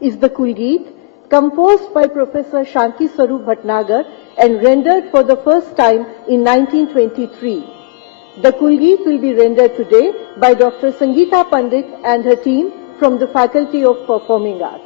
is the Kulgeet, composed by Professor Shanti Swarup Bhatnagar and rendered for the first time in 1923. The Kulgeet will be rendered today by Dr. Sangeeta Pandit and her team from the Faculty of Performing Arts.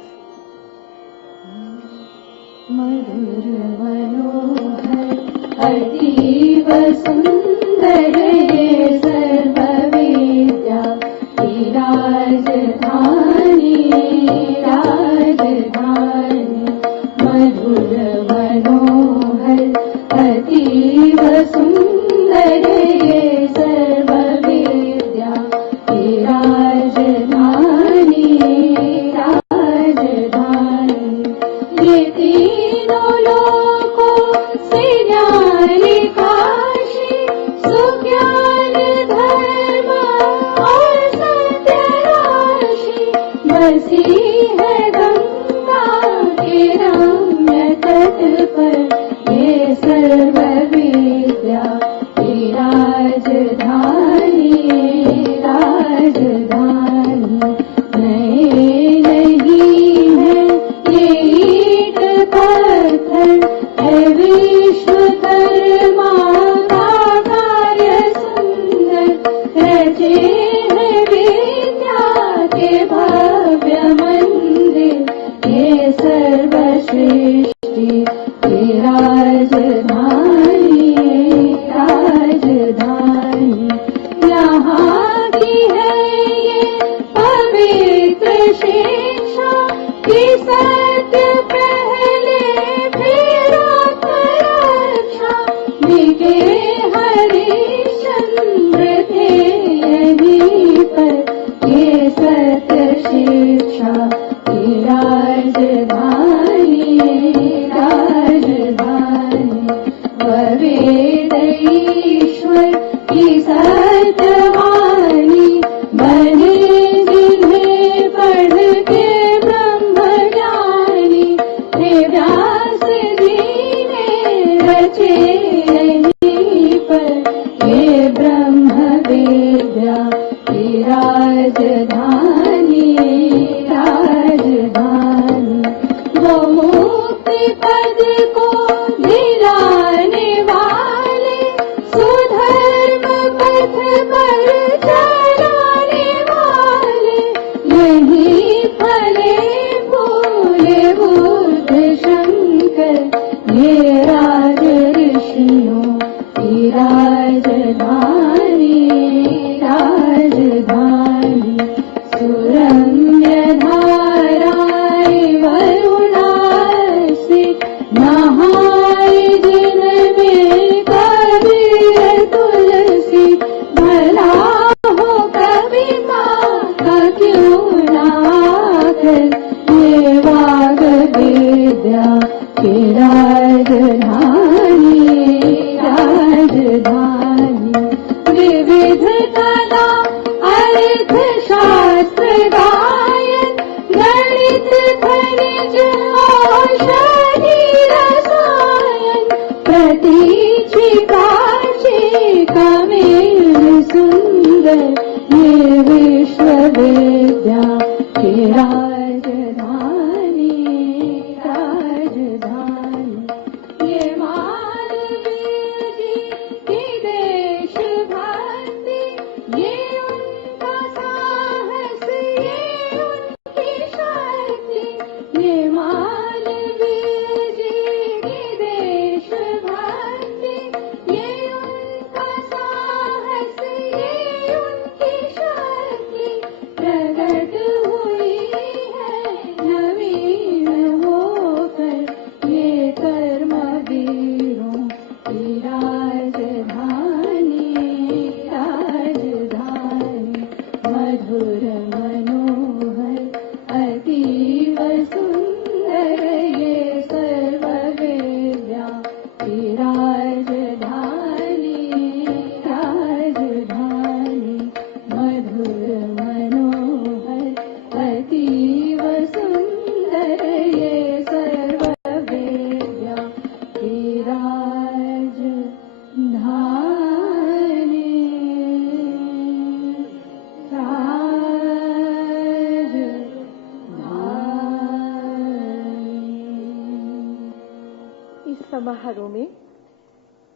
समारोह में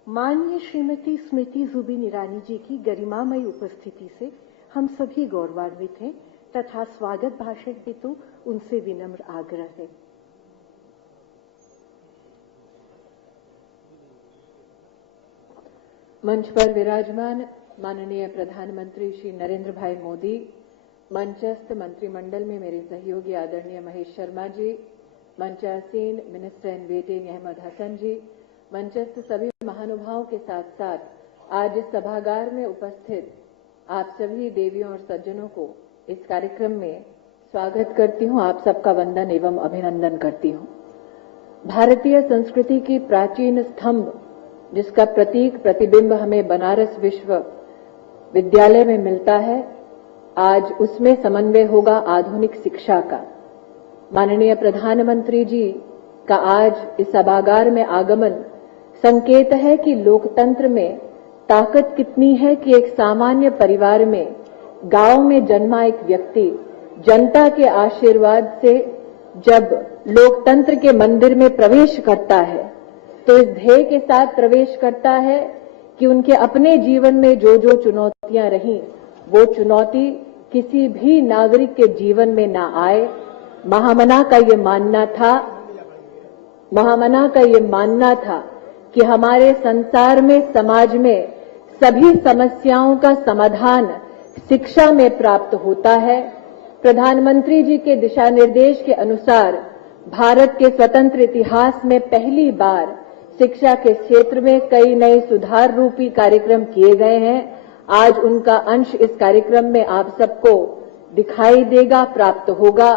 माननीय श्रीमती स्मृति जुबिन ईरानी जी की गरिमामयी उपस्थिति से हम सभी गौरवान्वित हैं तथा स्वागत भाषण हेतु उनसे विनम्र आग्रह है। मंच पर विराजमान माननीय प्रधानमंत्री श्री नरेंद्र भाई मोदी, मंचस्थ मंत्रिमंडल में मेरे सहयोगी आदरणीय महेश शर्मा जी, मंचासीन minister in waiting Ahmed Hasan ji, मंचस्थ सभी महानुभावों के साथ साथ आज इस सभागार में उपस्थित आप सभी देवियों और सज्जनों को इस कार्यक्रम में स्वागत करती हूं। आप सबका वंदन एवं अभिनंदन करती हूं। भारतीय संस्कृति की प्राचीन स्तंभ, जिसका प्रतीक प्रतिबिंब हमें बनारस विश्वविद्यालय में मिलता है, आज उसमें समन्वय होगा आधुनिक शिक्षा का। माननीय प्रधानमंत्री जी का आज इस सभागार में आगमन संकेत है कि लोकतंत्र में ताकत कितनी है कि एक सामान्य परिवार में, गांव में जन्मा एक व्यक्ति जनता के आशीर्वाद से जब लोकतंत्र के मंदिर में प्रवेश करता है तो इस ध्येय के साथ प्रवेश करता है कि उनके अपने जीवन में जो जो चुनौतियां रहीं, वो चुनौती किसी भी नागरिक के जीवन में ना आए। महामना का ये मानना था कि हमारे संसार में, समाज में सभी समस्याओं का समाधान शिक्षा में प्राप्त होता है। प्रधानमंत्री जी के दिशा निर्देश के अनुसार भारत के स्वतंत्र इतिहास में पहली बार शिक्षा के क्षेत्र में कई नए सुधार रूपी कार्यक्रम किए गए हैं। आज उनका अंश इस कार्यक्रम में आप सबको दिखाई देगा, प्राप्त होगा।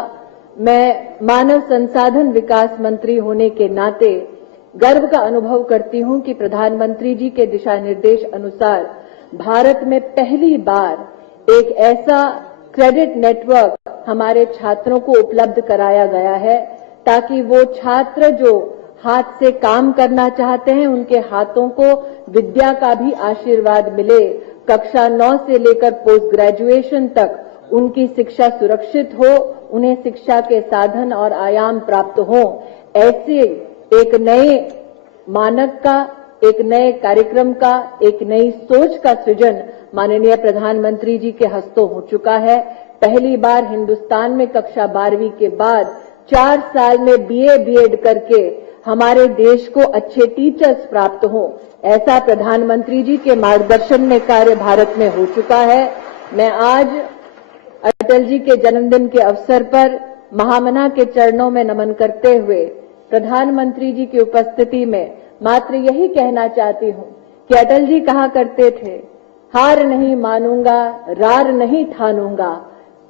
मैं मानव संसाधन विकास मंत्री होने के नाते गर्व का अनुभव करती हूं कि प्रधानमंत्री जी के दिशा निर्देश अनुसार भारत में पहली बार एक ऐसा क्रेडिट नेटवर्क हमारे छात्रों को उपलब्ध कराया गया है ताकि वो छात्र जो हाथ से काम करना चाहते हैं, उनके हाथों को विद्या का भी आशीर्वाद मिले। कक्षा 9 से लेकर पोस्ट ग्रेजुएशन तक उनकी शिक्षा सुरक्षित हो, उन्हें शिक्षा के साधन और आयाम प्राप्त हो। ऐसे एक नए मानक का, एक नए कार्यक्रम का, एक नई सोच का सृजन माननीय प्रधानमंत्री जी के हस्तों हो चुका है। पहली बार हिंदुस्तान में कक्षा 12वीं के बाद 4 साल में बीए बीएड करके हमारे देश को अच्छे टीचर्स प्राप्त हो, ऐसा प्रधानमंत्री जी के मार्गदर्शन में कार्य भारत में हो चुका है। मैं आज अटल जी के जन्मदिन के अवसर पर महामना के चरणों में नमन करते हुए प्रधानमंत्री जी की उपस्थिति में मात्र यही कहना चाहती हूं कि अटल जी कहा करते थे, हार नहीं मानूंगा, रार नहीं ठानूंगा,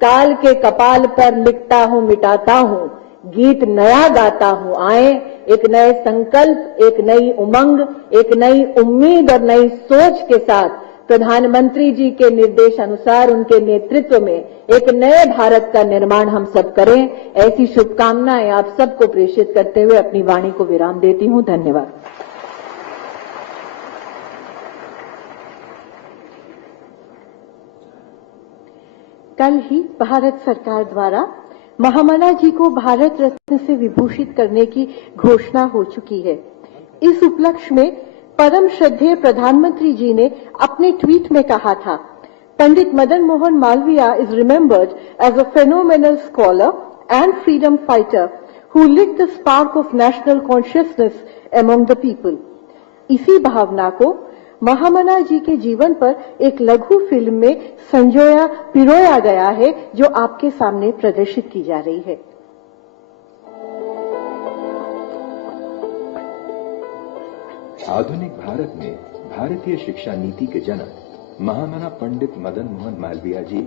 काल के कपाल पर लिखता हूं, मिटाता हूं, गीत नया गाता हूं। आए एक नए संकल्प, एक नई उमंग, एक नई उम्मीद और नई सोच के साथ प्रधानमंत्री जी के निर्देश अनुसार उनके नेतृत्व में एक नए भारत का निर्माण हम सब करें। ऐसी शुभकामनाएं आप सबको प्रेषित करते हुए अपनी वाणी को विराम देती हूं। धन्यवाद। कल ही भारत सरकार द्वारा महामना जी को भारत रत्न से विभूषित करने की घोषणा हो चुकी है। इस उपलक्ष्य में परम श्रद्धेय प्रधानमंत्री जी ने अपने ट्वीट में कहा था, Pandit Madan Mohan Malviya is remembered as a phenomenal scholar and freedom fighter who lit the spark of national consciousness among the people. इसी भावना को महामना जी के जीवन पर एक लघु फिल्म में पिरोया गया है, जो आपके सामने प्रदर्शित की जा रही है। आधुनिक भारत में भारतीय शिक्षा नीति के जनक महामना पंडित मदन मोहन मालवीय जी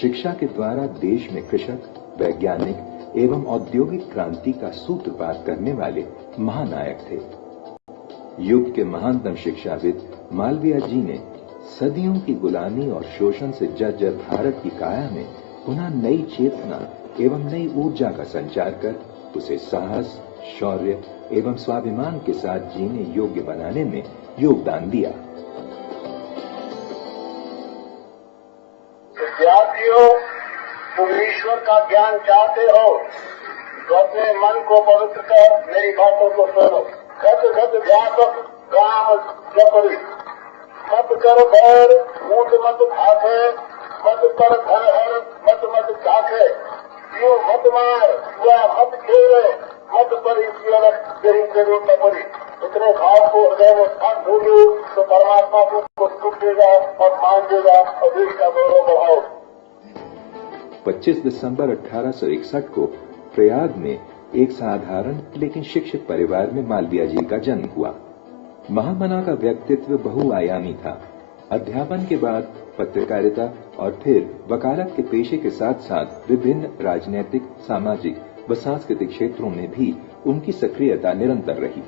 शिक्षा के द्वारा देश में कृषक, वैज्ञानिक एवं औद्योगिक क्रांति का सूत्रपात करने वाले महानायक थे। युग के महानतम शिक्षाविद मालवीय जी ने सदियों की गुलामी और शोषण से जर्जर भारत की काया में पुनः नई चेतना एवं नई ऊर्जा का संचार कर उसे साहस, शौर्य एवं स्वाभिमान के साथ जीने योग्य बनाने में योगदान दिया। विद्यार्थियों, तुम ईश्वर का ज्ञान चाहते हो तो अपने मन को पवित्र कर मेरी बातों को सुनो। घट घट व्यापक काम जपरी मत कर बैर ऊंट मत भागे मत पर धन हर मत मत चाखे जीव मत मार हुआ मत खेले मत पर यही जरूर न पड़ी। इतने भाव को हृदय में स्थान ढूंढू तो परमात्मा को सुख देगा और मान देगा और देश का गौरव बढ़ाओ। 25 दिसंबर 1861 को प्रयाग में एक साधारण लेकिन शिक्षित परिवार में मालवीय जी का जन्म हुआ। महामना का व्यक्तित्व बहुआयामी था। अध्यापन के बाद पत्रकारिता और फिर वकालत के पेशे के साथ साथ विभिन्न राजनीतिक, सामाजिक व सांस्कृतिक क्षेत्रों में भी उनकी सक्रियता निरंतर रही।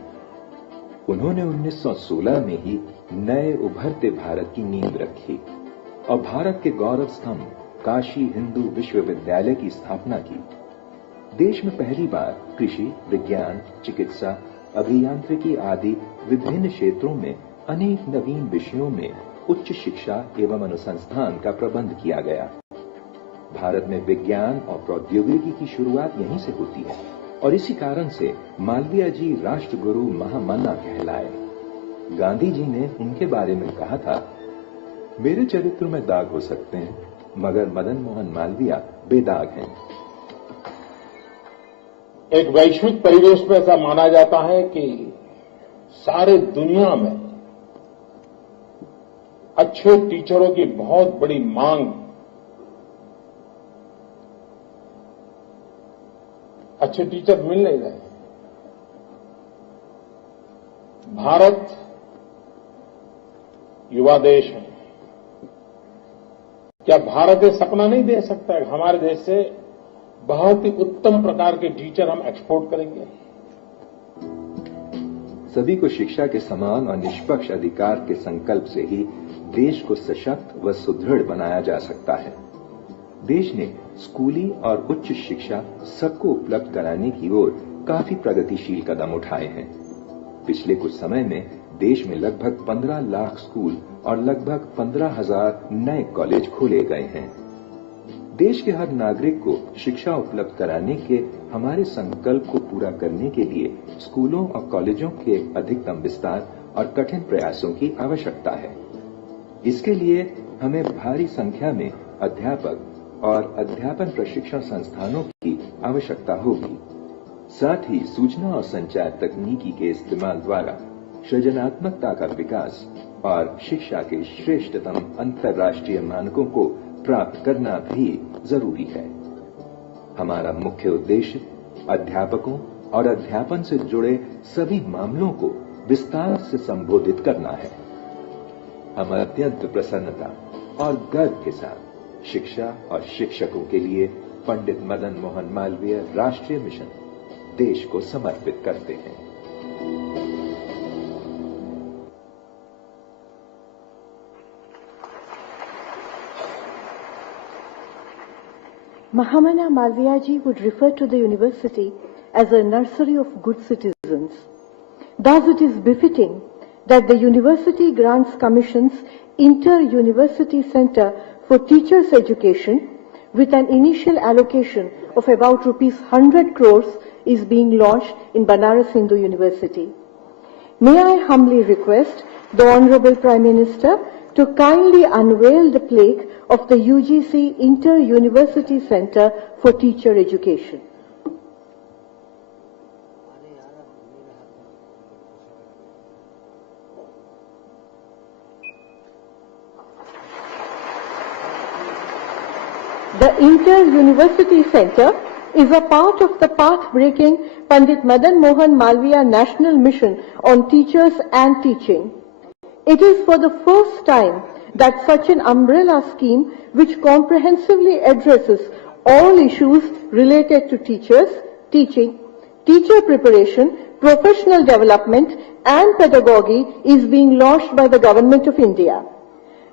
उन्होंने 1916 में ही नए उभरते भारत की नींव रखी और भारत के गौरव स्तंभ काशी हिंदू विश्वविद्यालय की स्थापना की। देश में पहली बार कृषि, विज्ञान, चिकित्सा, अभियांत्रिकी आदि विभिन्न क्षेत्रों में अनेक नवीन विषयों में उच्च शिक्षा एवं अनुसंधान का प्रबंध किया गया। भारत में विज्ञान और प्रौद्योगिकी की शुरुआत यहीं से होती है और इसी कारण से मालवीय जी राष्ट्रगुरु महामना कहलाए। गांधी जी ने उनके बारे में कहा था, मेरे चरित्र में दाग हो सकते हैं मगर मदन मोहन मालवीय बेदाग हैं। एक वैश्विक परिवेश में ऐसा माना जाता है कि सारे दुनिया में अच्छे टीचरों की बहुत बड़ी मांग, अच्छे टीचर मिल नहीं रहे। भारत युवा देश है। क्या भारत ये सपना नहीं दे सकता है हमारे देश से बहुत ही उत्तम प्रकार के टीचर हम एक्सपोर्ट करेंगे? सभी को शिक्षा के समान और निष्पक्ष अधिकार के संकल्प से ही देश को सशक्त व सुदृढ़ बनाया जा सकता है। देश ने स्कूली और उच्च शिक्षा सबको उपलब्ध कराने की ओर काफी प्रगतिशील कदम उठाए हैं। पिछले कुछ समय में देश में लगभग 15 लाख स्कूल और लगभग 15,000 नए कॉलेज खोले गए हैं। देश के हर नागरिक को शिक्षा उपलब्ध कराने के हमारे संकल्प को पूरा करने के लिए स्कूलों और कॉलेजों के अधिकतम विस्तार और कठिन प्रयासों की आवश्यकता है। इसके लिए हमें भारी संख्या में अध्यापक और अध्यापन प्रशिक्षण संस्थानों की आवश्यकता होगी। साथ ही सूचना और संचार तकनीकी के इस्तेमाल द्वारा सृजनात्मकता का विकास और शिक्षा के श्रेष्ठतम अंतर्राष्ट्रीय मानकों को प्राप्त करना भी जरूरी है। हमारा मुख्य उद्देश्य अध्यापकों और अध्यापन से जुड़े सभी मामलों को विस्तार से संबोधित करना है। हम अत्यंत प्रसन्नता और गर्व के साथ शिक्षा और शिक्षकों के लिए पंडित मदन मोहन मालवीय राष्ट्रीय मिशन देश को समर्पित करते हैं। Mahamana Malviya ji would refer to the university as a nursery of good citizens. Thus it is befitting that the university grants commissions Inter-University Center for Teachers Education with an initial allocation of about ₹100 crores is being launched in Banaras Hindu University. May I humbly request the Honorable Prime Minister to kindly unveil the plaque of the UGC Inter-University Center for Teacher Education. The Inter-University Center is a part of the path-breaking Pandit Madan Mohan Malviya National Mission on Teachers and Teaching. It is for the first time that such an umbrella scheme which comprehensively addresses all issues related to teachers, teaching, teacher preparation, professional development and pedagogy is being launched by the Government of India.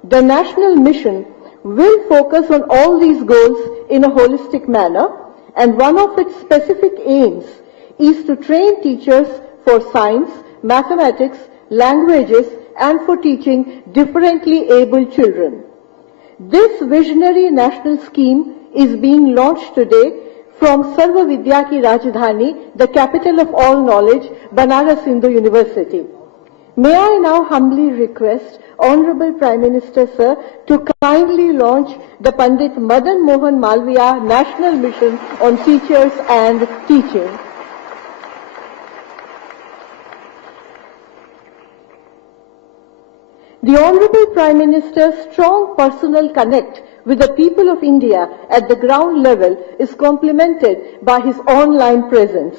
The national mission will focus on all these goals in a holistic manner, and one of its specific aims is to train teachers for science, mathematics, languages and for teaching differently abled children. This visionary national scheme is being launched today from Sarva Vidya ki Rajdhani, the capital of all knowledge, Banaras Hindu University. May I now humbly request Honorable Prime Minister Sir to kindly launch the Pandit Madan Mohan Malviya National Mission on Teachers and Teaching. The Honorable Prime Minister's strong personal connect with the people of India at the ground level is complemented by his online presence.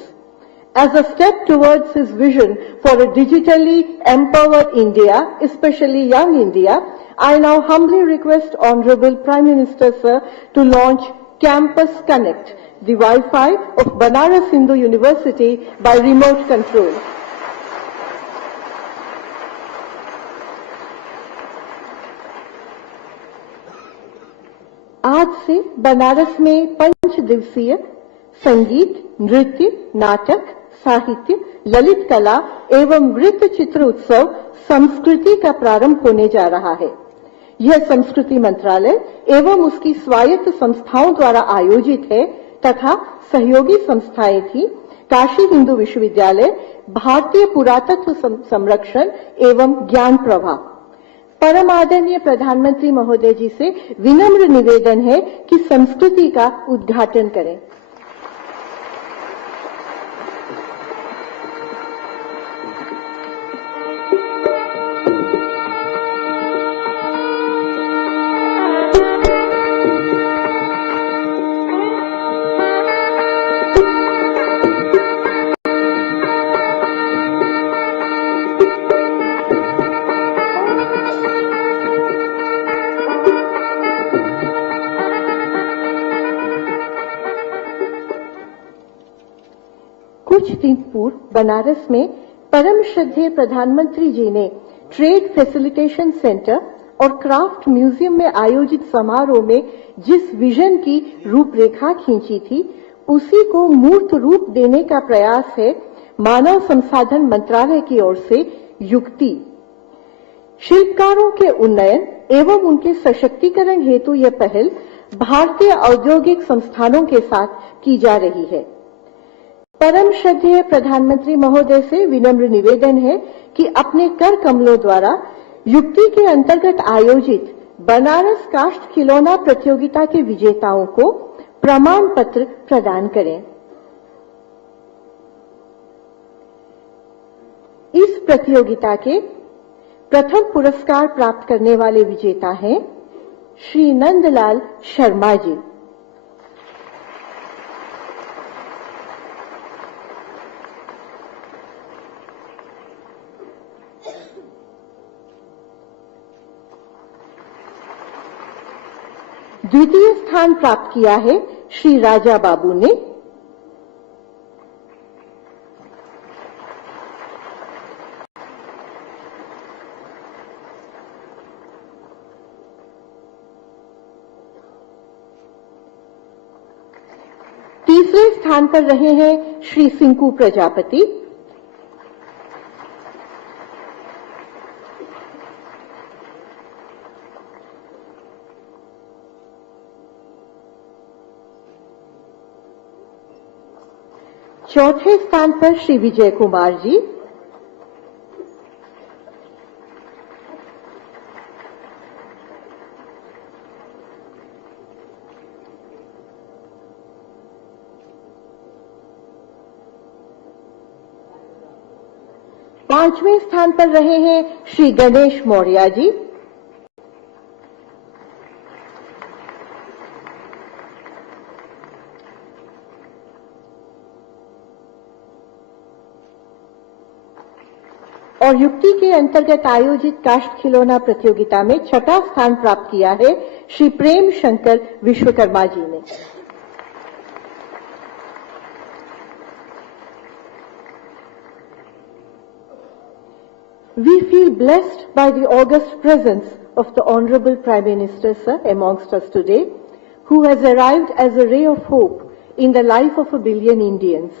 As a step towards his vision for a digitally empowered India, especially young India, I now humbly request Honorable Prime Minister Sir to launch Campus Connect, the Wi-Fi of Banaras Hindu University by remote control. आज से बनारस में 5 दिवसीय संगीत, नृत्य, नाटक, साहित्य, ललित कला एवं वृत्त चित्र उत्सव संस्कृति का प्रारंभ होने जा रहा है। यह संस्कृति मंत्रालय एवं उसकी स्वायत्त संस्थाओं द्वारा आयोजित है तथा सहयोगी संस्थाएं थी काशी हिंदू विश्वविद्यालय, भारतीय पुरातत्व संरक्षण एवं ज्ञान प्रवाह। परम आदरणीय प्रधानमंत्री महोदय जी से विनम्र निवेदन है कि संस्कृति का उद्घाटन करें। कुछ दिन पूर्व बनारस में परम श्रद्धेय प्रधानमंत्री जी ने ट्रेड फैसिलिटेशन सेंटर और क्राफ्ट म्यूजियम में आयोजित समारोह में जिस विजन की रूपरेखा खींची थी, उसी को मूर्त रूप देने का प्रयास है मानव संसाधन मंत्रालय की ओर से युक्ति। शिल्पकारों के उन्नयन एवं उनके सशक्तिकरण हेतु यह पहल भारतीय औद्योगिक संस्थानों के साथ की जा रही है। परम श्रद्धेय प्रधानमंत्री महोदय से विनम्र निवेदन है कि अपने कर कमलों द्वारा युक्ति के अंतर्गत आयोजित बनारस काष्ठ खिलौना प्रतियोगिता के विजेताओं को प्रमाण पत्र प्रदान करें। इस प्रतियोगिता के प्रथम पुरस्कार प्राप्त करने वाले विजेता हैं श्री नंदलाल शर्मा जी। द्वितीय स्थान प्राप्त किया है श्री राजा बाबू ने। तीसरे स्थान पर रहे हैं श्री सिंकू प्रजापति। चौथे स्थान पर श्री विजय कुमार जी। पांचवें स्थान पर रहे हैं श्री गणेश मौर्य जी। और युक्ति के अंतर्गत आयोजित काष्ठ खिलौना प्रतियोगिता में छठा स्थान प्राप्त किया है श्री प्रेम शंकर विश्वकर्मा जी ने। We feel blessed by the august presence of the Honorable Prime Minister, Sir, amongst us today, who has arrived as a ray of hope in the life of 1 billion Indians.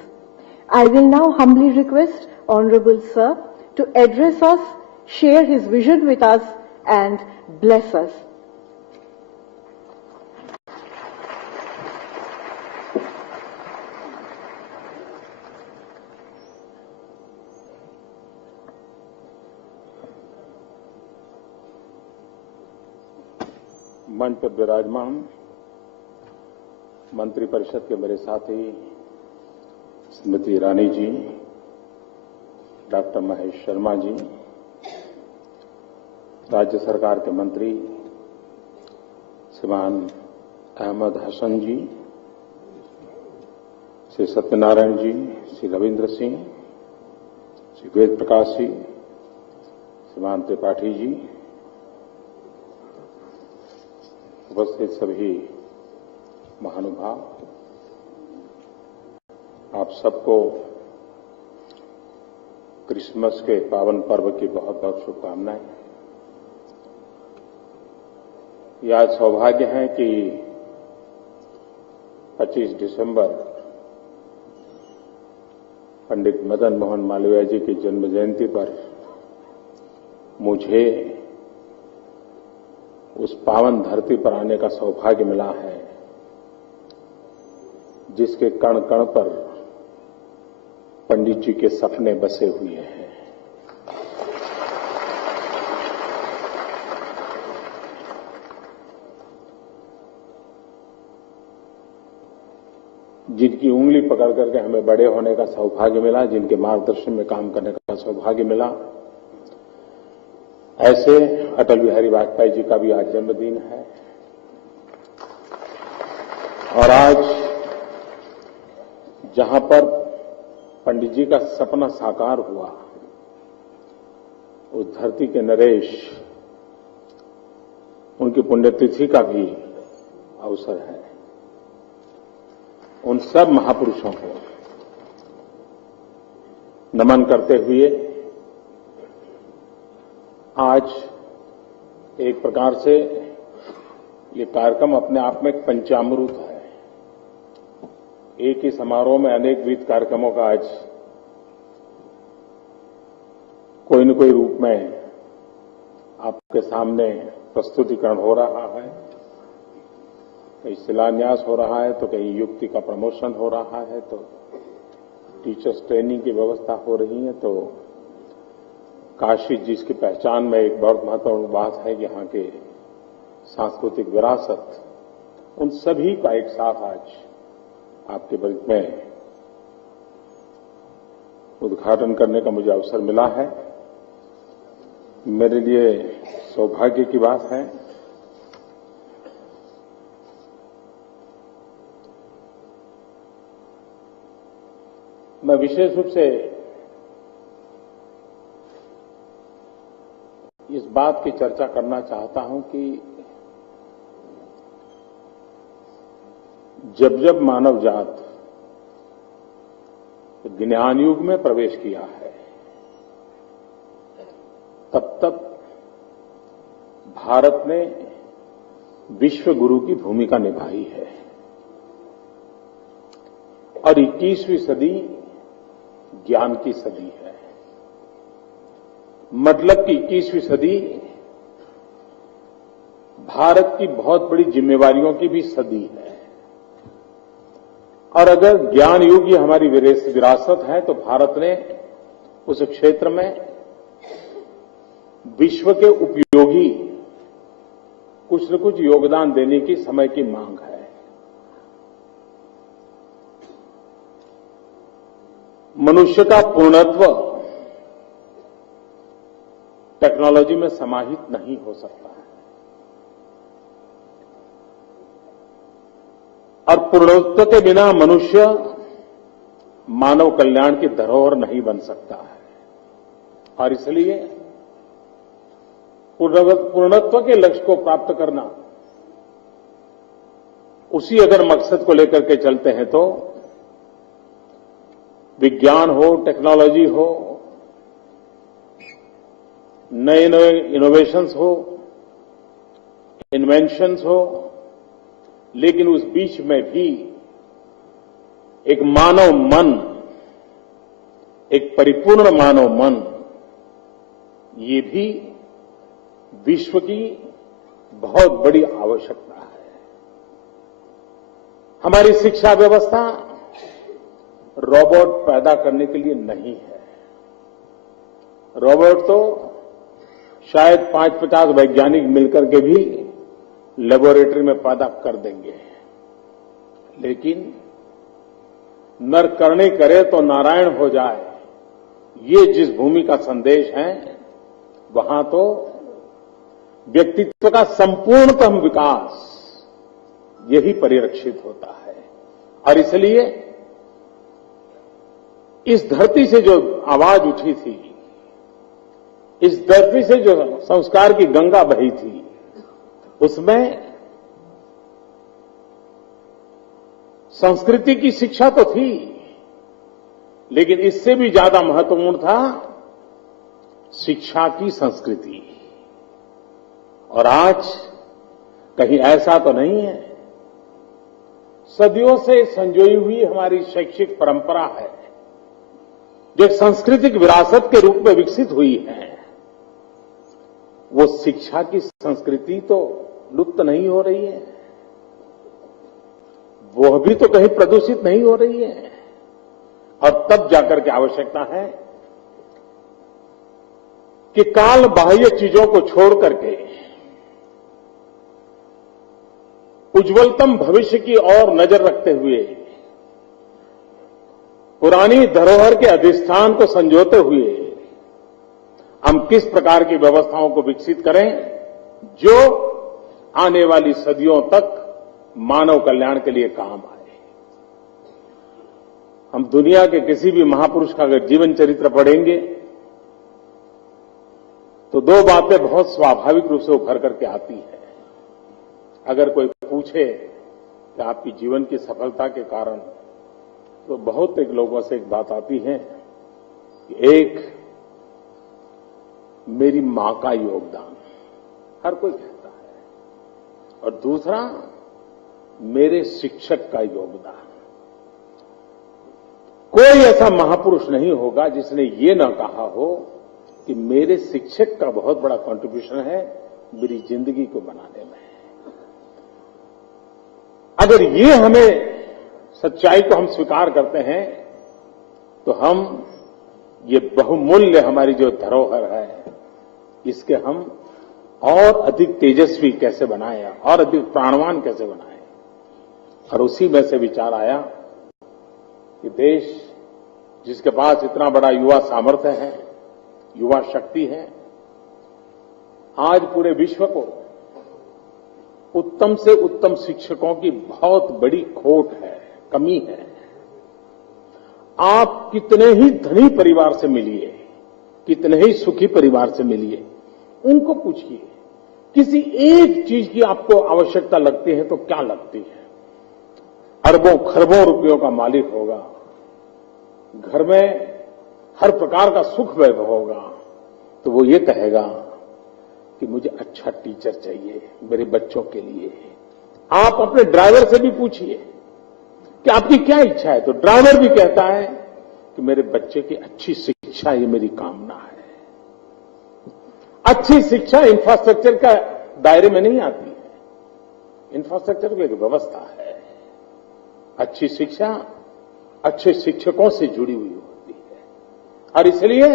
I will now humbly request Honorable Sir to address us, share his vision with us, and bless us. मंच पर विराजमान मंत्रिपरिषद के मेरे साथी Smriti Irani ji, doctor Mahesh Sharma जी, राज्य सरकार के मंत्री श्रीमान अहमद हसन जी, श्री सत्यनारायण जी, श्री रविन्द्र सिंह, श्री वेद प्रकाश जी, श्रीमान त्रिपाठी जी, उपस्थित सभी महानुभाव, आप सबको क्रिसमस के पावन पर्व की बहुत बहुत शुभकामनाएं। यह सौभाग्य है कि 25 दिसंबर पंडित मदन मोहन मालवीय जी की जन्म जयंती पर मुझे उस पावन धरती पर आने का सौभाग्य मिला है जिसके कण कण पर पंडित जी के सपने बसे हुए हैं। जिनकी उंगली पकड़ करके हमें बड़े होने का सौभाग्य मिला, जिनके मार्गदर्शन में काम करने का सौभाग्य मिला, ऐसे अटल बिहारी वाजपेयी जी का भी आज जन्मदिन है। और आज जहां पर पंडित जी का सपना साकार हुआ, उस धरती के नरेश, उनकी पुण्यतिथि का भी अवसर है। उन सब महापुरुषों को नमन करते हुए आज एक प्रकार से ये कार्यक्रम अपने आप में एक पंचामृत है। एक ही समारोह में अनेक विविध कार्यक्रमों का आज कोई न कोई रूप में आपके सामने प्रस्तुतिकरण हो रहा है। कहीं शिलान्यास हो रहा है, तो कहीं युक्ति का प्रमोशन हो रहा है, तो टीचर्स ट्रेनिंग की व्यवस्था हो रही है, तो काशी जिसकी पहचान में एक बहुत महत्वपूर्ण बात है, यहाँ के सांस्कृतिक विरासत, उन सभी का एक साथ आज आपके बीच में उद्घाटन करने का मुझे अवसर मिला है। मेरे लिए सौभाग्य की बात है। मैं विशेष रूप से इस बात की चर्चा करना चाहता हूं कि जब जब मानव जात ज्ञान युग में प्रवेश किया है, तब तब भारत ने विश्व गुरु की भूमिका निभाई है। और 21वीं सदी ज्ञान की सदी है। मतलब कि 21वीं सदी भारत की बहुत बड़ी जिम्मेवारियों की भी सदी है। और अगर ज्ञान युग ये हमारी विरासत है, तो भारत ने उस क्षेत्र में विश्व के उपयोगी कुछ न कुछ योगदान देने की समय की मांग है। मनुष्य का पूर्णत्व टेक्नोलॉजी में समाहित नहीं हो सकता है, और पूर्णत्व के बिना मनुष्य मानव कल्याण की धरोहर नहीं बन सकता है। और इसलिए पूर्णत्व के लक्ष्य को प्राप्त करना, उसी अगर मकसद को लेकर के चलते हैं, तो विज्ञान हो, टेक्नोलॉजी हो, नए नए इनोवेशंस हो, इन्वेंशंस हो, लेकिन उस बीच में भी एक मानव मन, एक परिपूर्ण मानव मन, ये भी विश्व की बहुत बड़ी आवश्यकता है। हमारी शिक्षा व्यवस्था रोबोट पैदा करने के लिए नहीं है। रोबोट तो शायद 5-50 वैज्ञानिक मिलकर के भी लेबोरेटरी में पैदा कर देंगे, लेकिन नर करनी करे तो नारायण हो जाए, ये जिस भूमि का संदेश है, वहां तो व्यक्तित्व का संपूर्णतम विकास यही परिरक्षित होता है। और इसलिए इस धरती से जो आवाज उठी थी, इस धरती से जो संस्कार की गंगा बही थी, उसमें संस्कृति की शिक्षा तो थी, लेकिन इससे भी ज्यादा महत्वपूर्ण था शिक्षा की संस्कृति। और आज कहीं ऐसा तो नहीं है, सदियों से संजोई हुई हमारी शैक्षिक परंपरा है, जो एक सांस्कृतिक विरासत के रूप में विकसित हुई है, वो शिक्षा की संस्कृति तो लुप्त नहीं हो रही है, वह भी तो कहीं प्रदूषित नहीं हो रही है। और तब जाकर के आवश्यकता है कि काल बाह्य चीजों को छोड़ करके उज्ज्वलतम भविष्य की ओर नजर रखते हुए, पुरानी धरोहर के अधिष्ठान को संजोते हुए हम किस प्रकार की व्यवस्थाओं को विकसित करें जो आने वाली सदियों तक मानव कल्याण के लिए काम आए। हम दुनिया के किसी भी महापुरुष का अगर जीवन चरित्र पढ़ेंगे तो दो बातें बहुत स्वाभाविक रूप से उभर करके आती है। अगर कोई पूछे कि आपकी जीवन की सफलता के कारण, तो बहुत एक लोगों से एक बात आती है कि एक मेरी मां का योगदान, हर कोई कहता है, और दूसरा मेरे शिक्षक का योगदान। कोई ऐसा महापुरुष नहीं होगा जिसने ये ना कहा हो कि मेरे शिक्षक का बहुत बड़ा कंट्रीब्यूशन है मेरी जिंदगी को बनाने में। अगर ये हमें सच्चाई को हम स्वीकार करते हैं तो हम ये बहुमूल्य हमारी जो धरोहर है, इसके हम और अधिक तेजस्वी कैसे बनाएं और अधिक प्राणवान कैसे बनाएं। और उसी में से विचार आया कि देश जिसके पास इतना बड़ा युवा सामर्थ्य है, युवा शक्ति है, आज पूरे विश्व को उत्तम से उत्तम शिक्षकों की बहुत बड़ी खोट है, कमी है। आप कितने ही धनी परिवार से मिलिए, कितने ही सुखी परिवार से मिलिए, उनको पूछिए किसी एक चीज की आपको आवश्यकता लगती है तो क्या लगती है। अरबों खरबों रुपयों का मालिक होगा, घर में हर प्रकार का सुख वैभव होगा, तो वो ये कहेगा कि मुझे अच्छा टीचर चाहिए मेरे बच्चों के लिए। आप अपने ड्राइवर से भी पूछिए कि आपकी क्या इच्छा है, तो ड्राइवर भी कहता है कि मेरे बच्चे की अच्छी शिक्षा ये मेरी कामना है। अच्छी शिक्षा इंफ्रास्ट्रक्चर का दायरे में नहीं आती है, इंफ्रास्ट्रक्चर की एक व्यवस्था है। अच्छी शिक्षा अच्छे शिक्षकों से जुड़ी हुई होती है, और इसलिए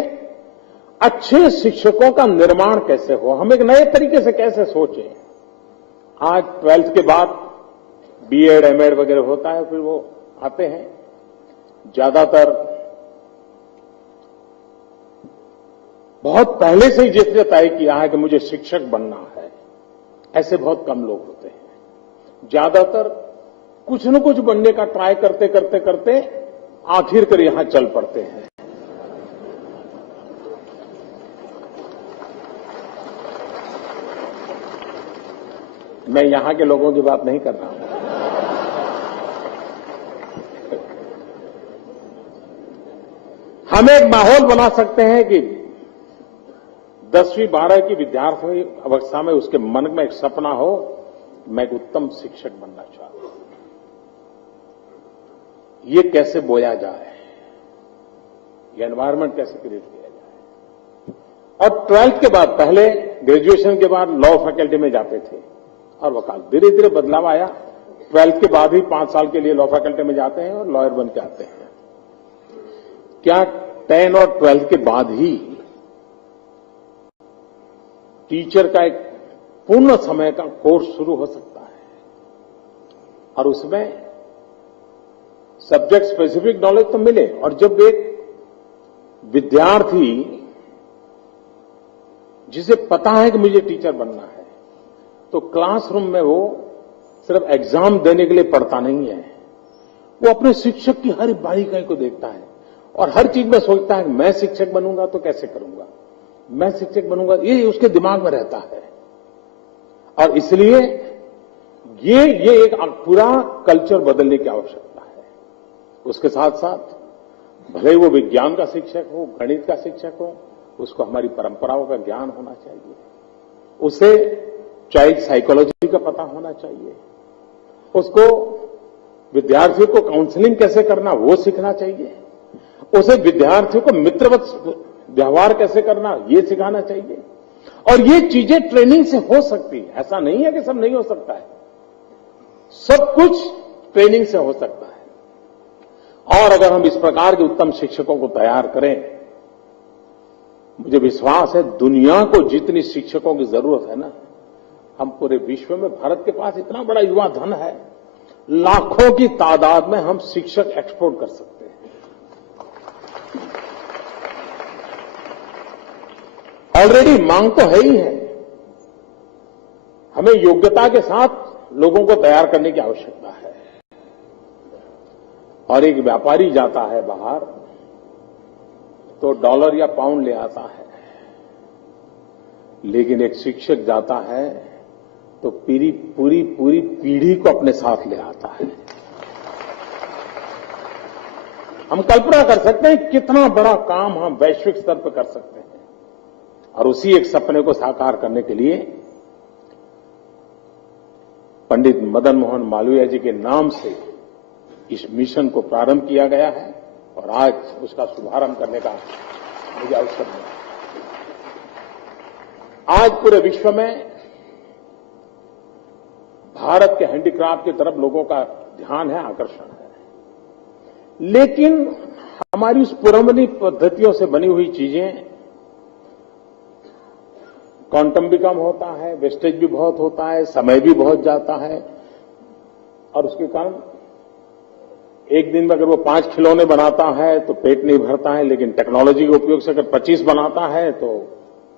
अच्छे शिक्षकों का निर्माण कैसे हो, हम एक नए तरीके से कैसे सोचें। आज 12th के बाद बीएड एमएड वगैरह होता है, फिर वो आते हैं, ज्यादातर बहुत पहले से ही जिसने तय किया है कि मुझे शिक्षक बनना है, ऐसे बहुत कम लोग होते हैं। ज्यादातर कुछ न कुछ बनने का ट्राई करते करते करते आखिरकार यहां चल पड़ते हैं। मैं यहां के लोगों की बात नहीं कर रहा हूं। हम एक माहौल बना सकते हैं कि 10वीं 12वीं की विद्यार्थी अवस्था में उसके मन में एक सपना हो, मैं एक उत्तम शिक्षक बनना चाहता हूं। ये कैसे बोया जाए, ये एनवायरमेंट कैसे क्रिएट किया जाए। और 12th के बाद, पहले ग्रेजुएशन के बाद लॉ फैकल्टी में जाते थे, और वकाल धीरे धीरे बदलाव आया। 12th के बाद ही 5 साल के लिए लॉ फैकल्टी में जाते हैं और लॉयर बन के आते हैं। क्या 10 और 12th के बाद ही टीचर का एक पूर्ण समय का कोर्स शुरू हो सकता है और उसमें सब्जेक्ट स्पेसिफिक नॉलेज तो मिले। और जब एक विद्यार्थी जिसे पता है कि मुझे टीचर बनना है, तो क्लासरूम में वो सिर्फ एग्जाम देने के लिए पढ़ता नहीं है, वो अपने शिक्षक की हर बारीकी को देखता है और हर चीज में सोचता है कि मैं शिक्षक बनूंगा तो कैसे करूंगा, मैं शिक्षक बनूंगा, ये उसके दिमाग में रहता है। और इसलिए ये एक पूरा कल्चर बदलने की आवश्यकता है। उसके साथ साथ भले ही वो विज्ञान का शिक्षक हो, गणित का शिक्षक हो, उसको हमारी परंपराओं का ज्ञान होना चाहिए, उसे चाइल्ड साइकोलॉजी का पता होना चाहिए, उसको विद्यार्थियों को काउंसलिंग कैसे करना वो सीखना चाहिए, उसे विद्यार्थियों को मित्रवत व्यवहार कैसे करना ये सिखाना चाहिए। और ये चीजें ट्रेनिंग से हो सकती है, ऐसा नहीं है कि सब नहीं हो सकता है, सब कुछ ट्रेनिंग से हो सकता है। और अगर हम इस प्रकार के उत्तम शिक्षकों को तैयार करें, मुझे विश्वास है दुनिया को जितनी शिक्षकों की जरूरत है ना, हम पूरे विश्व में, भारत के पास इतना बड़ा युवा धन है, लाखों की तादाद में हम शिक्षक एक्सपोर्ट कर सकते हैं। ऑलरेडी मांग तो है ही है, हमें योग्यता के साथ लोगों को तैयार करने की आवश्यकता है। और एक व्यापारी जाता है बाहर तो डॉलर या पाउंड ले आता है, लेकिन एक शिक्षक जाता है तो पूरी पीढ़ी को अपने साथ ले आता है। हम कल्पना कर सकते हैं कितना बड़ा काम हम वैश्विक स्तर पर कर सकते हैं। और उसी एक सपने को साकार करने के लिए पंडित मदन मोहन मालवीय जी के नाम से इस मिशन को प्रारंभ किया गया है और आज उसका शुभारंभ करने का मुझे अवसर मिला। आज पूरे विश्व में भारत के हैंडीक्राफ्ट की तरफ लोगों का ध्यान है, आकर्षण है, लेकिन हमारी उस पुरानी पद्धतियों से बनी हुई चीजें, क्वांटम भी कम होता है, वेस्टेज भी बहुत होता है, समय भी बहुत जाता है। और उसके कारण एक दिन में अगर वो 5 खिलौने बनाता है तो पेट नहीं भरता है, लेकिन टेक्नोलॉजी के उपयोग से अगर 25 बनाता है तो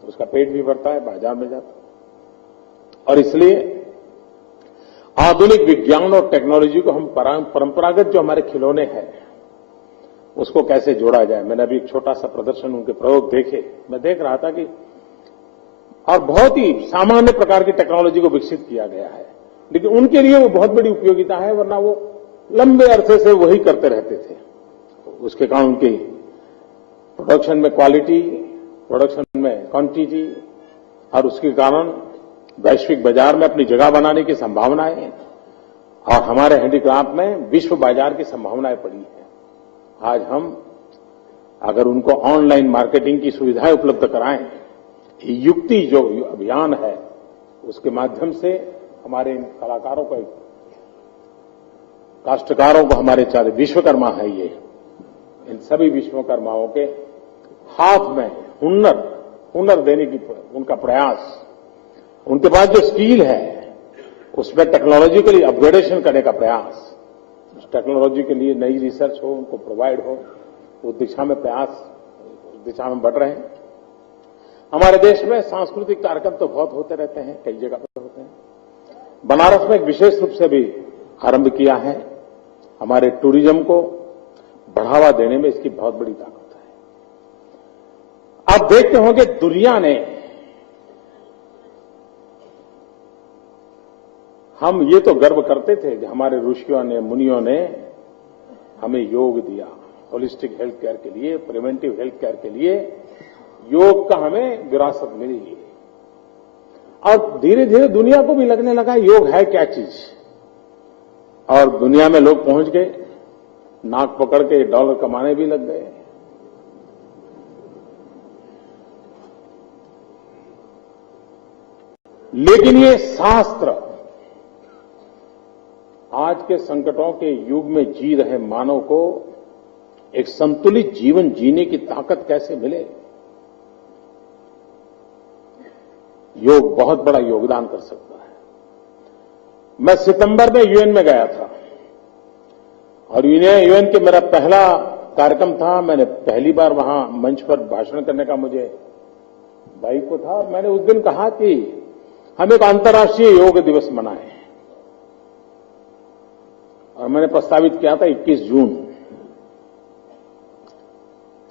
उसका पेट भी भरता है, बाजार में जाता है। और इसलिए आधुनिक विज्ञान और टेक्नोलॉजी को हम परंपरागत जो हमारे खिलौने हैं उसको कैसे जोड़ा जाए। मैंने अभी एक छोटा सा प्रदर्शन, उनके प्रयोग देखे, मैं देख रहा था कि और बहुत ही सामान्य प्रकार की टेक्नोलॉजी को विकसित किया गया है, लेकिन उनके लिए वो बहुत बड़ी उपयोगिता है, वरना वो लंबे अरसे से वही करते रहते थे। उसके कारण उनकी प्रोडक्शन में क्वालिटी, प्रोडक्शन में क्वांटिटी और उसके कारण वैश्विक बाजार में अपनी जगह बनाने की संभावनाएं और हमारे हैंडीक्राफ्ट में विश्व बाजार की संभावनाएं पड़ी है। आज हम अगर उनको ऑनलाइन मार्केटिंग की सुविधाएं उपलब्ध कराएं, युक्ति जो अभियान है उसके माध्यम से हमारे इन कलाकारों को, काष्ठकारों को, हमारे चारे विश्वकर्मा है ये, इन सभी विश्वकर्माओं के हाथ में हुनर देने की उनका प्रयास, उनके पास जो स्किल है उसमें टेक्नोलॉजिकली अपग्रेडेशन करने का प्रयास, उस टेक्नोलॉजी के लिए नई रिसर्च हो, उनको प्रोवाइड हो, उस दिशा में प्रयास, उस दिशा में बढ़ रहे हैं। हमारे देश में सांस्कृतिक कार्यक्रम तो बहुत होते रहते हैं, कई जगह पर होते हैं। बनारस में एक विशेष रूप से भी आरंभ किया है। हमारे टूरिज्म को बढ़ावा देने में इसकी बहुत बड़ी ताकत है। आप देखते होंगे दुनिया ने, हम ये तो गर्व करते थे कि हमारे ऋषियों ने, मुनियों ने हमें योग दिया, होलिस्टिक हेल्थ केयर के लिए, प्रिवेंटिव हेल्थ केयर के लिए योग का हमें विरासत मिली। और धीरे धीरे दुनिया को भी लगने लगा योग है क्या चीज, और दुनिया में लोग पहुंच गए, नाक पकड़ के डॉलर कमाने भी लग गए। लेकिन ये शास्त्र आज के संकटों के युग में जी रहे मानव को एक संतुलित जीवन जीने की ताकत कैसे मिले, योग बहुत बड़ा योगदान कर सकता है। मैं सितंबर में यूएन में गया था और यूएन के मेरा पहला कार्यक्रम था। मैंने पहली बार वहां मंच पर भाषण करने का मुझे दायित्व था। मैंने उस दिन कहा कि हम एक अंतर्राष्ट्रीय योग दिवस मनाएं और मैंने प्रस्तावित किया था 21 जून।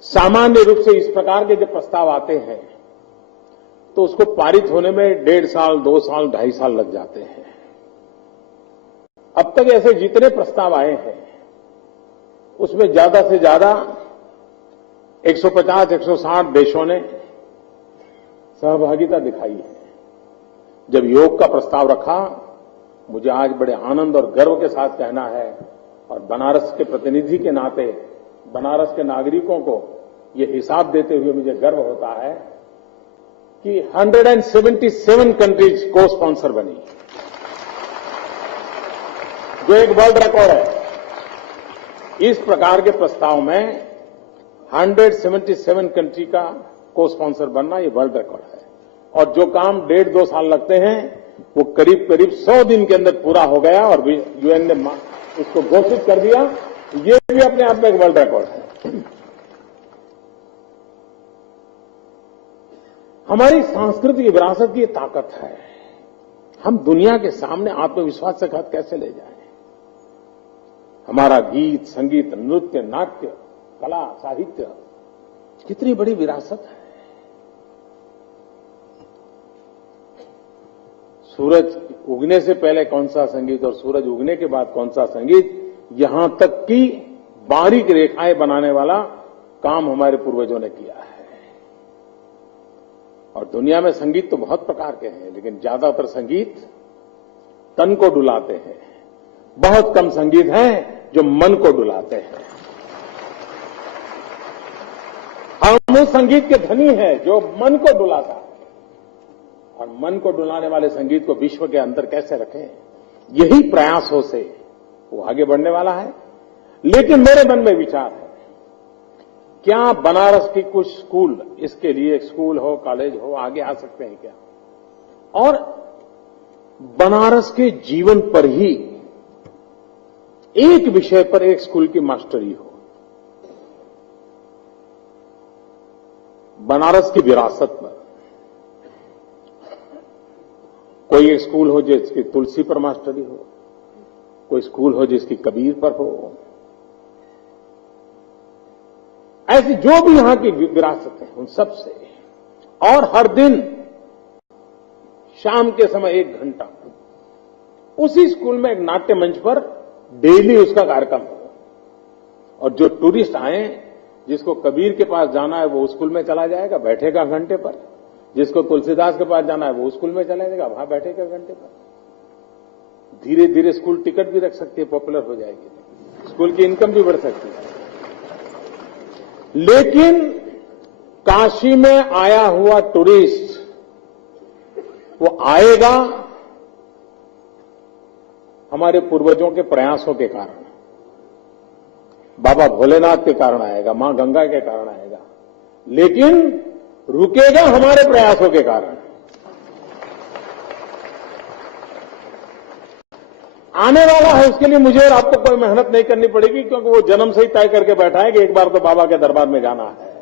सामान्य रूप से इस प्रकार के जब प्रस्ताव आते हैं तो उसको पारित होने में 1.5 साल, 2 साल, 2.5 साल लग जाते हैं। अब तक ऐसे जितने प्रस्ताव आए हैं उसमें ज्यादा से ज्यादा 150-160 देशों ने सहभागिता दिखाई है। जब योग का प्रस्ताव रखा, मुझे आज बड़े आनंद और गर्व के साथ कहना है और बनारस के प्रतिनिधि के नाते बनारस के नागरिकों को ये हिसाब देते हुए मुझे गर्व होता है कि 177 कंट्रीज को स्पॉन्सर बनी, जो एक वर्ल्ड रिकॉर्ड है। इस प्रकार के प्रस्ताव में 177 कंट्री का को स्पॉन्सर बनना ये वर्ल्ड रिकॉर्ड है। और जो काम 1.5-2 साल लगते हैं वो करीब करीब 100 दिन के अंदर पूरा हो गया और यूएन ने उसको घोषित कर दिया। ये भी अपने आप में एक वर्ल्ड रिकॉर्ड है। हमारी सांस्कृतिक विरासत की ताकत है। हम दुनिया के सामने आत्मविश्वास के साथ कैसे ले जाएं? हमारा गीत, संगीत, नृत्य, नाट्य, कला, साहित्य कितनी बड़ी विरासत है। सूरज उगने से पहले कौन सा संगीत और सूरज उगने के बाद कौन सा संगीत, यहां तक कि बारीक रेखाएं बनाने वाला काम हमारे पूर्वजों ने किया है। और दुनिया में संगीत तो बहुत प्रकार के हैं, लेकिन ज्यादातर संगीत तन को डुलाते हैं। बहुत कम संगीत हैं जो मन को डुलाते हैं। हम उस संगीत के धनी हैं जो मन को डुलाता है। और मन को डुलाने वाले संगीत को विश्व के अंदर कैसे रखें, यही प्रयासों से वो आगे बढ़ने वाला है। लेकिन मेरे मन में विचार है, क्या बनारस की कुछ स्कूल, इसके लिए एक स्कूल हो, कॉलेज हो, आगे आ सकते हैं क्या? और बनारस के जीवन पर ही एक विषय पर एक स्कूल की मास्टरी हो। बनारस की विरासत पर कोई एक स्कूल हो जिसकी तुलसी पर मास्टरी हो, कोई स्कूल हो जिसकी कबीर पर हो। ऐसी जो भी यहां की विरासत है उन सब से। और हर दिन शाम के समय 1 घंटा उसी स्कूल में एक नाट्य मंच पर डेली उसका कार्यक्रम हो। और जो टूरिस्ट आए, जिसको कबीर के पास जाना है वो उस स्कूल में चला जाएगा, बैठेगा घंटे पर। जिसको तुलसीदास के पास जाना है वो उस स्कूल में चला जाएगा, वहां बैठेगा घंटे पर। धीरे धीरे स्कूल टिकट भी रख सकती है, पॉपुलर हो जाएगी, स्कूल की इनकम भी बढ़ सकती है। लेकिन काशी में आया हुआ टूरिस्ट वो आएगा हमारे पूर्वजों के प्रयासों के कारण, बाबा भोलेनाथ के कारण आएगा, मां गंगा के कारण आएगा, लेकिन रुकेगा हमारे प्रयासों के कारण। आने वाला है, उसके लिए मुझे और आपको कोई मेहनत नहीं करनी पड़ेगी, क्योंकि वो जन्म से ही तय करके बैठा है कि एक बार तो बाबा के दरबार में जाना है।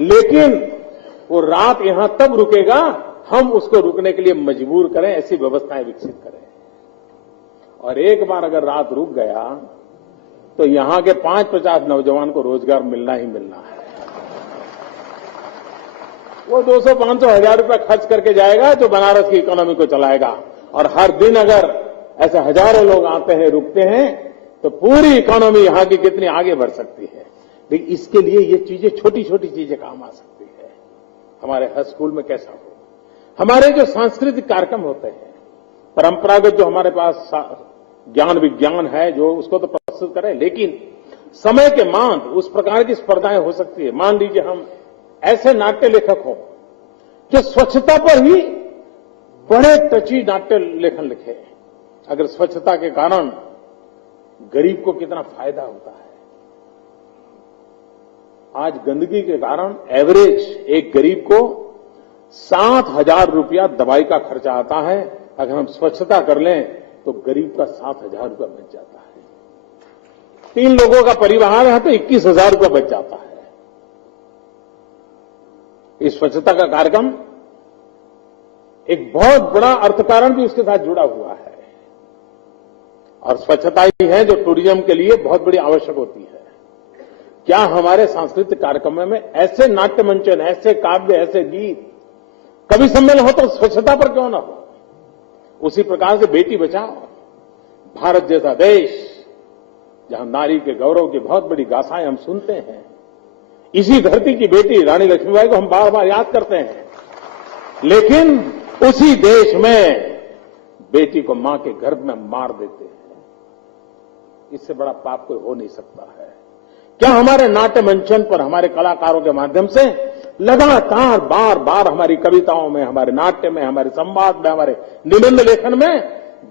लेकिन वो रात यहां तब रुकेगा हम उसको रुकने के लिए मजबूर करें, ऐसी व्यवस्थाएं विकसित करें। और एक बार अगर रात रुक गया तो यहां के 5-50 नौजवान को रोजगार मिलना ही मिलना है। वो 200-500 हजार रुपया खर्च करके जाएगा जो बनारस की इकोनॉमी को चलाएगा। और हर दिन अगर ऐसे हजारों लोग आते हैं, रुकते हैं, तो पूरी इकोनॉमी यहां की कितनी आगे बढ़ सकती है। लेकिन इसके लिए ये चीजें, छोटी छोटी चीजें काम आ सकती है। हमारे हर स्कूल में कैसा हो, हमारे जो सांस्कृतिक कार्यक्रम होते हैं, परंपरागत जो हमारे पास ज्ञान विज्ञान है, जो उसको तो प्रस्तुत करें, लेकिन समय के मांग उस प्रकार की स्पर्धाएं हो सकती है। मान लीजिए हम ऐसे नाट्य लेखक हो जो स्वच्छता पर ही बड़े टची नाट्य लेखन लिखे। अगर स्वच्छता के कारण गरीब को कितना फायदा होता है। आज गंदगी के कारण एवरेज एक गरीब को 7,000 रुपया दवाई का खर्चा आता है। अगर हम स्वच्छता कर लें तो गरीब का 7,000 रुपया बच जाता है। 3 लोगों का परिवार है तो 21,000 रुपया बच जाता है। इस स्वच्छता का कार्यक्रम एक बहुत बड़ा अर्थकारण भी उसके साथ जुड़ा हुआ है और स्वच्छता ही है जो टूरिज्म के लिए बहुत बड़ी आवश्यक होती है। क्या हमारे सांस्कृतिक कार्यक्रमों में ऐसे नाट्य मंचन, ऐसे काव्य, ऐसे गीत, कवि सम्मेलन हो तो स्वच्छता पर क्यों ना हो? उसी प्रकार से बेटी बचाओ, भारत जैसा देश जहां नारी के गौरव की बहुत बड़ी गाथाएं हम सुनते हैं, इसी धरती की बेटी रानी लक्ष्मीबाई को हम बार बार याद करते हैं, लेकिन उसी देश में बेटी को मां के गर्भ में मार देते हैं। इससे बड़ा पाप कोई हो नहीं सकता है। क्या हमारे नाट्य मंचन पर हमारे कलाकारों के माध्यम से लगातार बार बार हमारी कविताओं में, हमारे नाट्य में, हमारे संवाद में, हमारे निबंध लेखन में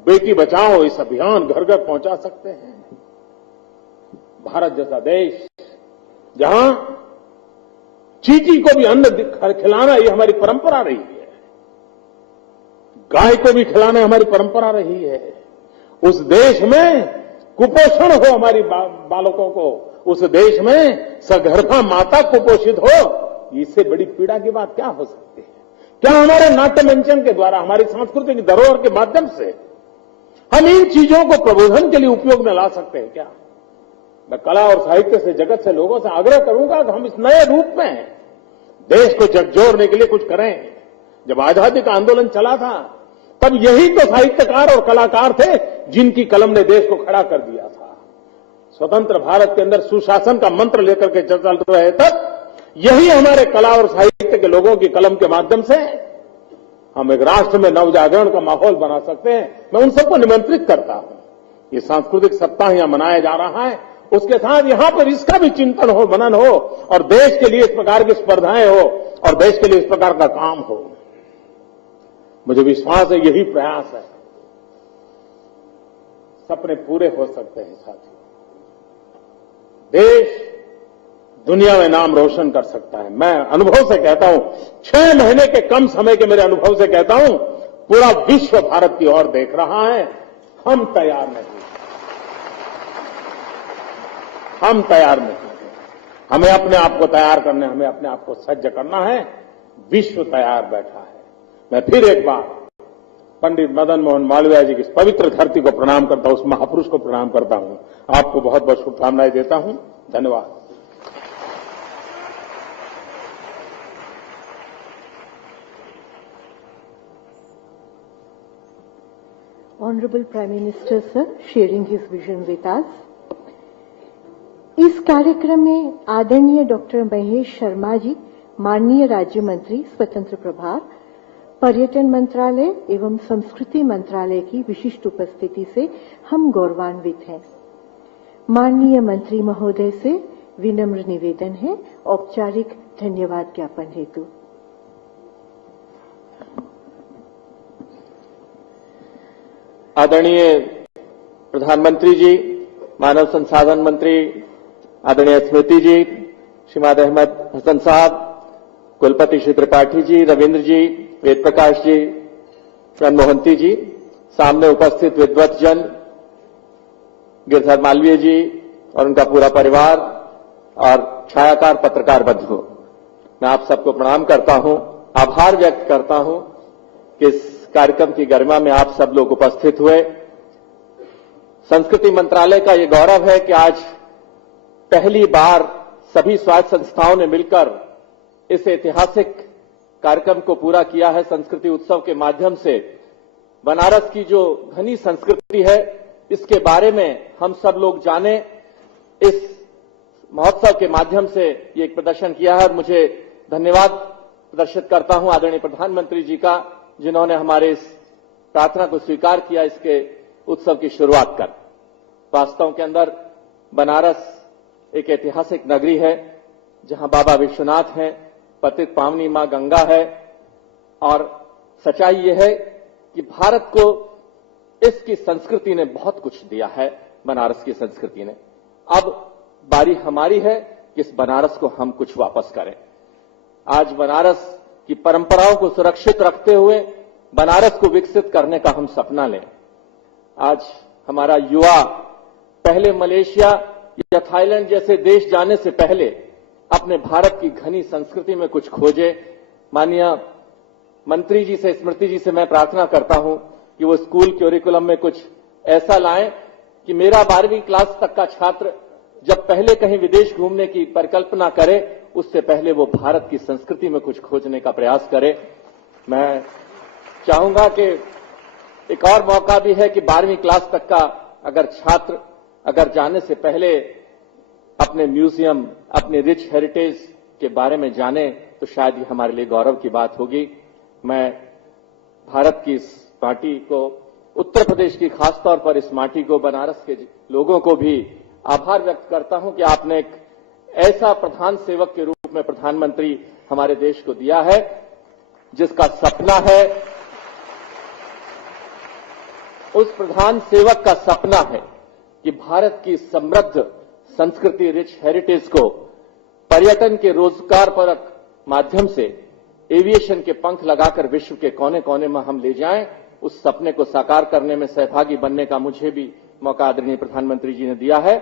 बेटी बचाओ इस अभियान घर घर पहुंचा सकते हैं? भारत जैसा देश जहां चींटी को भी अन्न खिलाना ये हमारी परंपरा रही है, गाय को भी खिलाना हमारी परंपरा रही है, उस देश में कुपोषण हो हमारी बालकों को, उस देश में सगर्भा माता कुपोषित हो, इससे बड़ी पीड़ा की बात क्या हो सकती है? क्या हमारे नाट्य मंचन के द्वारा, हमारी सांस्कृतिक धरोहर के माध्यम से हम इन चीजों को प्रबोधन के लिए उपयोग में ला सकते हैं क्या? मैं कला और साहित्य से, जगत से, लोगों से आग्रह करूंगा कि हम इस नए रूप में देश को झकझोरने के लिए कुछ करें। जब आजादी का आंदोलन चला था तब यही तो साहित्यकार और कलाकार थे जिनकी कलम ने देश को खड़ा कर दिया था। स्वतंत्र भारत के अंदर सुशासन का मंत्र लेकर के चल रहे तक यही हमारे कला और साहित्य के लोगों की कलम के माध्यम से हम एक राष्ट्र में नवजागरण का माहौल बना सकते हैं। मैं उन सबको निमंत्रित करता हूं। ये सांस्कृतिक सप्ताह यहां मनाया जा रहा है, उसके साथ यहां पर इसका भी चिंतन हो, मनन हो और देश के लिए इस प्रकार की स्पर्धाएं हो और देश के लिए इस प्रकार का काम हो। मुझे विश्वास है यही प्रयास है, सपने पूरे हो सकते हैं साथियों। देश दुनिया में नाम रोशन कर सकता है। मैं अनुभव से कहता हूं, 6 महीने के कम समय के मेरे अनुभव से कहता हूं, पूरा विश्व भारत की ओर देख रहा है। हम तैयार नहीं, हम तैयार नहीं। हमें अपने आप को तैयार करना है, हमें अपने आप को सज्ज करना है। विश्व तैयार बैठा है। मैं फिर एक बार पंडित मदन मोहन मालवीय जी की इस पवित्र धरती को प्रणाम करता हूं, उस महापुरुष को प्रणाम करता हूं। आपको बहुत बहुत शुभकामनाएं देता हूं। धन्यवाद। Honorable Prime Minister sir, sharing his vision with us. इस कार्यक्रम में आदरणीय डॉक्टर महेश शर्मा जी, माननीय राज्य मंत्री स्वतंत्र प्रभार, पर्यटन मंत्रालय एवं संस्कृति मंत्रालय की विशिष्ट उपस्थिति से हम गौरवान्वित हैं। माननीय मंत्री महोदय से विनम्र निवेदन है औपचारिक धन्यवाद ज्ञापन हेतु। आदरणीय प्रधानमंत्री जी, मानव संसाधन मंत्री आदरणीय स्मृति जी, श्रीमाद अहमद हसन साहब, कुलपति श्री त्रिपाठी जी, रविंद्र जी, वेद प्रकाश जी, मोहंती जी, सामने उपस्थित विद्वत जन, गिरधर मालवीय जी और उनका पूरा परिवार और छायाकार पत्रकार बंधुओं, मैं आप सबको प्रणाम करता हूं, आभार व्यक्त करता हूं कि इस कार्यक्रम की गरिमा में आप सब लोग उपस्थित हुए। संस्कृति मंत्रालय का ये गौरव है कि आज पहली बार सभी स्वायत्त संस्थाओं ने मिलकर इस ऐतिहासिक कार्यक्रम को पूरा किया है। संस्कृति उत्सव के माध्यम से बनारस की जो घनी संस्कृति है इसके बारे में हम सब लोग जाने, इस महोत्सव के माध्यम से ये एक प्रदर्शन किया है और मुझे धन्यवाद प्रदर्शित करता हूं आदरणीय प्रधानमंत्री जी का, जिन्होंने हमारे इस प्रार्थना को स्वीकार किया इसके उत्सव की शुरुआत कर। वास्तव के अंदर बनारस एक ऐतिहासिक नगरी है जहां बाबा विश्वनाथ हैं, पतित पावनी मां गंगा है और सच्चाई यह है कि भारत को इसकी संस्कृति ने बहुत कुछ दिया है। बनारस की संस्कृति ने, अब बारी हमारी है कि इस बनारस को हम कुछ वापस करें। आज बनारस कि परंपराओं को सुरक्षित रखते हुए बनारस को विकसित करने का हम सपना लें। आज हमारा युवा पहले मलेशिया या थाईलैंड जैसे देश जाने से पहले अपने भारत की घनी संस्कृति में कुछ खोजे। माननीय मंत्री जी से, स्मृति जी से मैं प्रार्थना करता हूं कि वो स्कूल करिकुलम में कुछ ऐसा लाएं कि मेरा 12वीं क्लास तक का छात्र जब पहले कहीं विदेश घूमने की परिकल्पना करे, उससे पहले वो भारत की संस्कृति में कुछ खोजने का प्रयास करे। मैं चाहूंगा कि एक और मौका भी है कि 12वीं क्लास तक का अगर छात्र अगर जाने से पहले अपने म्यूजियम, अपने रिच हेरिटेज के बारे में जाने तो शायद ये हमारे लिए गौरव की बात होगी। मैं भारत की इस माटी को, उत्तर प्रदेश की खासतौर पर इस माटी को, बनारस के लोगों को भी आभार व्यक्त करता हूं कि आपने एक ऐसा प्रधान सेवक के रूप में प्रधानमंत्री हमारे देश को दिया है जिसका सपना है, उस प्रधान सेवक का सपना है कि भारत की समृद्ध संस्कृति, रिच हेरिटेज को पर्यटन के रोजगारपरक माध्यम से एविएशन के पंख लगाकर विश्व के कोने कोने में हम ले जाएं। उस सपने को साकार करने में सहभागी बनने का मुझे भी मौका आदरणीय प्रधानमंत्री जी ने दिया है।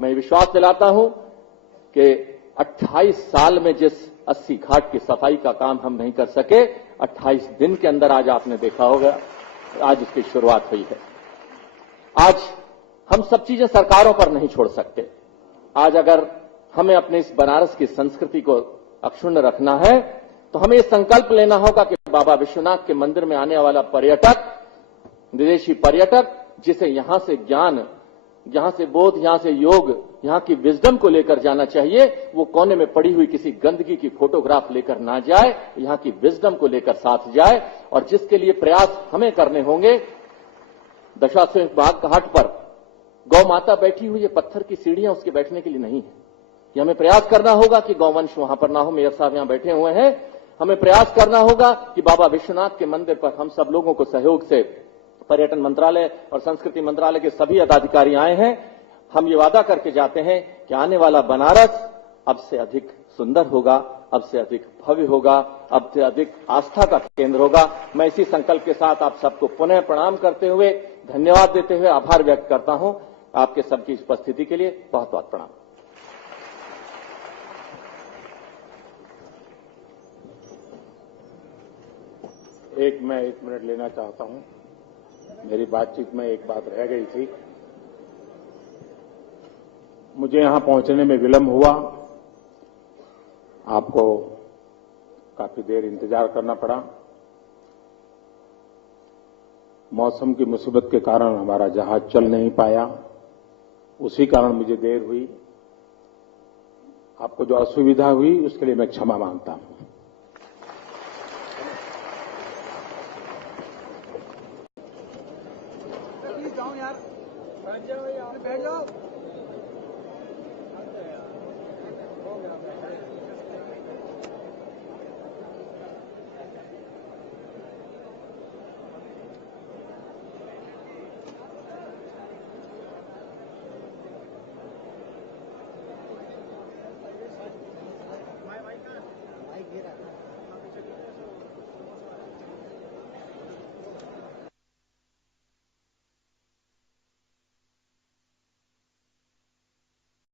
मैं विश्वास दिलाता हूं कि 28 साल में जिस 80 घाट की सफाई का काम हम नहीं कर सके, 28 दिन के अंदर आज आपने देखा होगा, आज उसकी शुरुआत हुई है। आज हम सब चीजें सरकारों पर नहीं छोड़ सकते। आज अगर हमें अपने इस बनारस की संस्कृति को अक्षुण्ण रखना है तो हमें यह संकल्प लेना होगा कि बाबा विश्वनाथ के मंदिर में आने वाला पर्यटक, विदेशी पर्यटक, जिसे यहां से ज्ञान, यहां से बोध, यहां से योग, यहां की विजडम को लेकर जाना चाहिए, वो कोने में पड़ी हुई किसी गंदगी की फोटोग्राफ लेकर ना जाए, यहां की विजडम को लेकर साथ जाए। और जिसके लिए प्रयास हमें करने होंगे, दशाश्वमेध बाग घाट पर गौ माता बैठी हुई है, पत्थर की सीढ़ियां उसके बैठने के लिए नहीं है। ये हमें प्रयास करना होगा कि गौवंश वहां पर ना हो। मेयर साहब यहां बैठे हुए हैं। हमें प्रयास करना होगा कि बाबा विश्वनाथ के मंदिर पर हम सब लोगों को सहयोग से, पर्यटन मंत्रालय और संस्कृति मंत्रालय के सभी अधिकारी आए हैं, हम ये वादा करके जाते हैं कि आने वाला बनारस अब से अधिक सुंदर होगा, अब से अधिक भव्य होगा, अब से अधिक आस्था का केंद्र होगा। मैं इसी संकल्प के साथ आप सबको पुनः प्रणाम करते हुए, धन्यवाद देते हुए आभार व्यक्त करता हूं आपके सबकी उपस्थिति के लिए। बहुत बहुत प्रणाम। मैं 1 मिनट लेना चाहता हूं। मेरी बातचीत में एक बात रह गई थी। मुझे यहां पहुंचने में विलंब हुआ, आपको काफी देर इंतजार करना पड़ा। मौसम की मुसीबत के कारण हमारा जहाज चल नहीं पाया, उसी कारण मुझे देर हुई। आपको जो असुविधा हुई उसके लिए मैं क्षमा मांगता हूं।